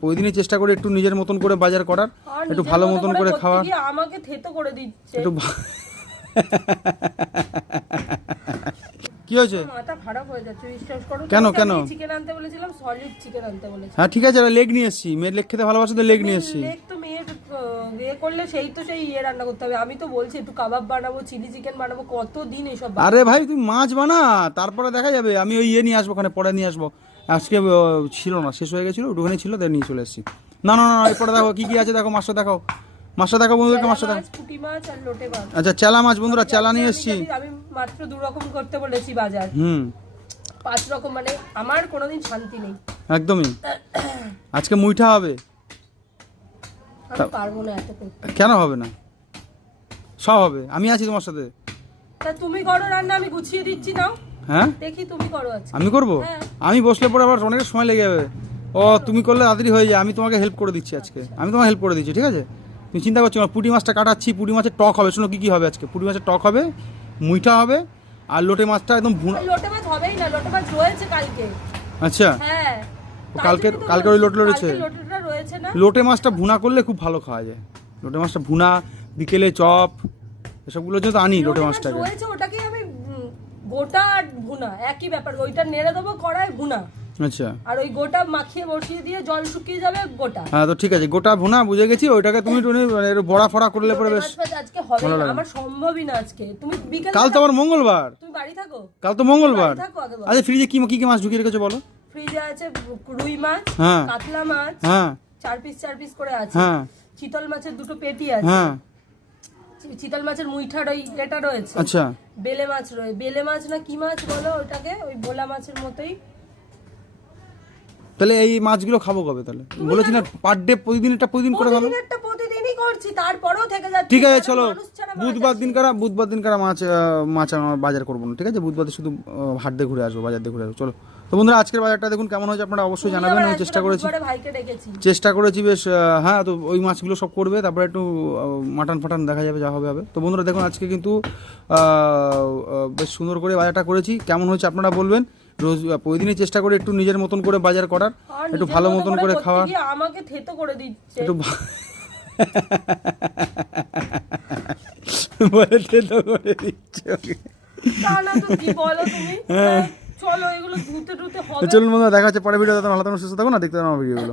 প্রতিদিনই চেষ্টা করি একটু নিজের মতন করে বাজার করার একটু ভালো মতন করে খাওয়া আমাকে থেতো করে দিচ্ছে। একটু কি হয়েছে? মাথা খারাপ হয়ে যাচ্ছে বিশ্বাস করো। কেন, কেন? চিকেন আনতে বলেছিলাম সলিড চিকেন আনতে বলেছিলাম। হ্যাঁ ঠিক আছে লেগ নিয়ে এসছি। মেয়ের লেগ খেতে ভালোবাসে তো লেগ নিয়ে এসছি। লেগ তো মেয়ের ইয়ে করলে সেই তো সেই ইয়ে রান্না করতে হবে। আমি তো বলছি একটু কাবাব বানাবো চিলি চিকেন বানাবো কতদিন এসব আরে ভাই তুই মাছ বানা তারপরে দেখা যাবে। আমি ওই ইয়ে নিয়ে আসব ওখানে পরে নিয়ে আসব। আজকে ছিল না শেষ হয়ে গেছিল ওখানে ছিল তাই নিয়ে চলে এসেছি। না না না এরপরে দেখো কী কী আছে দেখো মাছটা দেখাও। মাছটা দেখো বন্ধুদেরকে মাছটা দেখো আচ্ছা চেলা মাছ বন্ধুরা চেলা নিয়ে এসেছি। আমি- মাত্র দু রকম করতে বলেছি বাজার। হুম। পাঁচ রকম মানে আমার কোনোদিন শান্তি নেই। একদমই। আজকে মুইঠা হবে। পারব না এত কেন হবে না? সব হবে। আমি আছি তোমার সাথে। তা তুমি করো রান্না আমি গুছিয়ে দিচ্ছি নাও। হ্যাঁ? দেখি তুমি করো আজকে। আমি করব? হ্যাঁ। আমি বসলে পরে আবার অনেক সময় লেগে যাবে। ও তুমি করলে তাড়াতাড়ি হয়ে যায়। আমি তোমাকে হেল্প করে দিচ্ছি আজকে। আমি তোমাকে হেল্প করে দিচ্ছি ঠিক আছে? তুমি চিন্তা করছ না পুঁটি মাছটা কাটাচ্ছি পুঁটি মাছের টক হবে। শোনো কী কী হবে আজকে? পুঁটি মাছের টক হবে মুইঠা হবে আর লোটে মাছটা একদম ভুনা লোটে মাছ হবেই না। লোটে মাছ রয়েছে কালকে। আচ্ছা। হ্যাঁ। ও কালকের- কালকের ওই লোটে রয়েছে? লোটে মাছটা ভুনা করলে খুব ভালো খাওয়া যায়। লোটে মাছটা ভুনা বিকেলে চপ এসবগুলোর জন্য আনি লোটে লোটে মাছ মাছটাকে রয়েছে ওটাকে আমি উম, গোটা আর ভুনা একই ব্যাপার ওইটা নেড়ে দেবো কড়াই ভুনা। আচ্ছা। আর ওই গোটা মাখিয়ে বসিয়ে দিয়ে জল শুকিয়ে যাবে গোটা। হ্যাঁ তো ঠিক আছে গোটা ভুনা বুঝে গেছি ওইটাকে তুমি টুনি মানে বড়া ফড়া করলে পরে বেশ আজকে হবে না আমার সম্ভবই না আজকে। তুমি বিকেল কাল তো আবার মঙ্গলবার। তুমি বাড়ি থাকো? কাল তো মঙ্গলবার। আচ্ছা ফ্রিজে কি কি কি মাছ ঢুকিয়ে রেখেছো বলো? ফ্রিজে আছে রুই মাছ হ্যাঁ। কাতলা মাছ হ্যাঁ। চার পিস চার পিস করে আছে। চিতল মাছের দুটো পেটি আছে। চিতল মাছের মুইঠার ওই এটা রয়েছে। আচ্ছা। বেলে মাছ রয়ে বেলে মাছ না কি মাছ বলো ওটাকে? ওই ভোলা মাছের মতোই। তাহলে এই মাছগুলো খাব কবে তাহলে? বলেছি না পার ডে প্রতিদিন এটা প্রতিদিন করে ভালো একটা প্রতিদিনই করছি তারপরেও থেকে যাচ্ছে। ঠিক আছে চলো। বুধবার। দিন কারা বুধবার দিন কারা মাছ মাছ আমার বাজার করব না ঠিক আছে? বুধবার শুধু হাট দিয়ে ঘুরে আসব বাজার দিয়ে ঘুরে আসব। চলো। তো বন্ধুরা আজকের বাজারটা দেখুন কেমন হয়েছে আপনারা অবশ্যই জানাবেন আমি চেষ্টা করেছি। চেষ্টা করেছি বেশ হ্যাঁ তো ওই মাছগুলো সব করবে তারপরে একটু মাটন ফাটান দেখা যাবে যা হবে হবে। তো বন্ধুরা দেখুন আজকে কিন্তু বেশ সুন্দর করে বাজারটা করেছি। কেমন হয়েছে আপনারা বলবেন। রোজ প্রতিদিনই চেষ্টা করে একটু নিজের মতন করে বাজার করার একটু ভালো মতন করে খাওয়ার। আমাকে থেতো করে দিচ্ছে। একটু ভা- তো করে দিচ্ছে হ্যাঁ, চলো এগুলো ধুতে ধুতে হবে। চলুন বন্ধুরা দেখা হচ্ছে পরে ভিডিও ভালো থাকুন সুস্থ থাকুন না দেখতে থাকুন আমার ভিডিওগুলো।